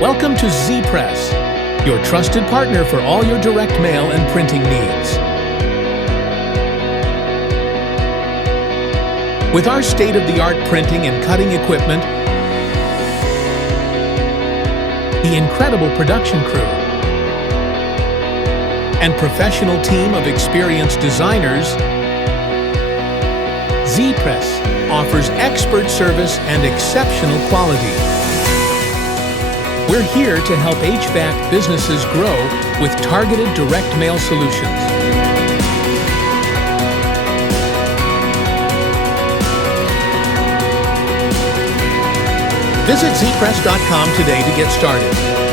Welcome to Zpress, your trusted partner for all your direct mail and printing needs. With our state-of-the-art printing and cutting equipment, the incredible production crew, and professional team of experienced designers, Zpress offers expert service and exceptional quality. We're here to help HVAC businesses grow with targeted direct mail solutions. Visit Zpress.com today to get started.